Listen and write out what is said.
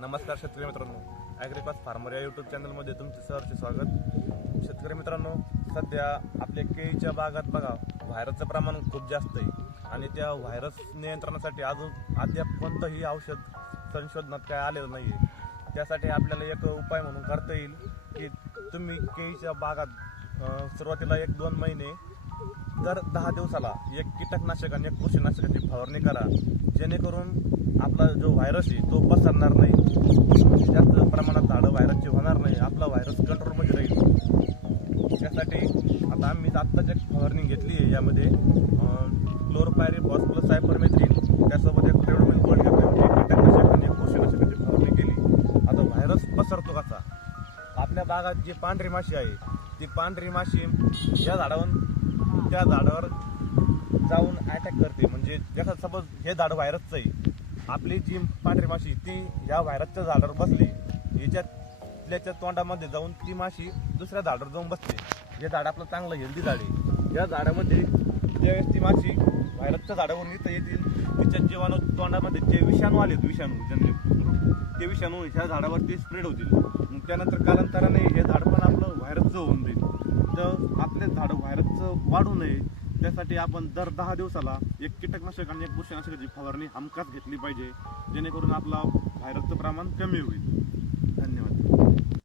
नमस्कार शेतकरी मित्रांनो. ॲग्रिकॉस फार्मर या यूट्यूब चॅनलमध्ये तुमचे सरचे स्वागत. शेतकरी मित्रांनो सध्या आपल्या केळीच्या बागात बघा व्हायरसचं प्रमाण खूप जास्त आहे. आणि त्या व्हायरस नियंत्रणासाठी अजून अद्याप कोणतंही औषध संशोधनात काय आलेलं नाही आहे त्यासाठी आपल्याला एक उपाय म्हणून करता येईल की तुम्ही केळीच्या बागात सुरुवातीला एक दोन महिने दर दहा दिवसाला एक कीटकनाशक आणि एक कृषीनाशकाची फवारणी करा जेणेकरून आपला जो व्हायरस आहे तो पसरणार नाही. जास्त प्रमाणात झाडं व्हायरसची होणार नाही. आपला व्हायरस कंट्रोलमध्ये राहील. त्यासाठी आता आम्ही आत्ताच एक फवारणी घेतली आहे यामध्ये क्लोरोपायरी फॉस्फोरस सायपरमेथ्रिन त्यासोबत एक पेडोमिन गोल्ड घेतलं कीटकनाशक आणि एक बुरशीनाशकाची फवारणी केली. आता व्हायरस पसरतो कसा? आपल्या बागात जी पांढरी माशी आहे ती पांढरी माशी या झाडावर त्या झाडावर जाऊन अटॅक करते. म्हणजे जसं सपोज हे झाड व्हायरसचं आहे. आपली जी पांढरी माशी ती या व्हायरसच्या झाडावर बसली. याच्यातल्याच्या तोंडामध्ये जाऊन ती माशी दुसऱ्या झाडावर जाऊन बसते. हे झाड आपलं चांगलं हेल्दी झाड आहे. या झाडामध्ये ज्यावेळेस ती माशी व्हायरसच्या झाडावरून इथं येतील तिच्या जीवाणू तोंडामध्ये जे विषाणू आलेत विषाणू जन्य ते विषाणू ह्या झाडावरती स्प्रेड होतील. मग त्यानंतर कालांतराने हे झाड आपले झाडं व्हायरस वाढू नये त्यासाठी आपण दर दहा दिवसाला एक कीटकनाशक आणि एक बुरशीनाशकाची फवारणी हमखास घेतली पाहिजे जेणेकरून आपला व्हायरसचं प्रमाण कमी होईल.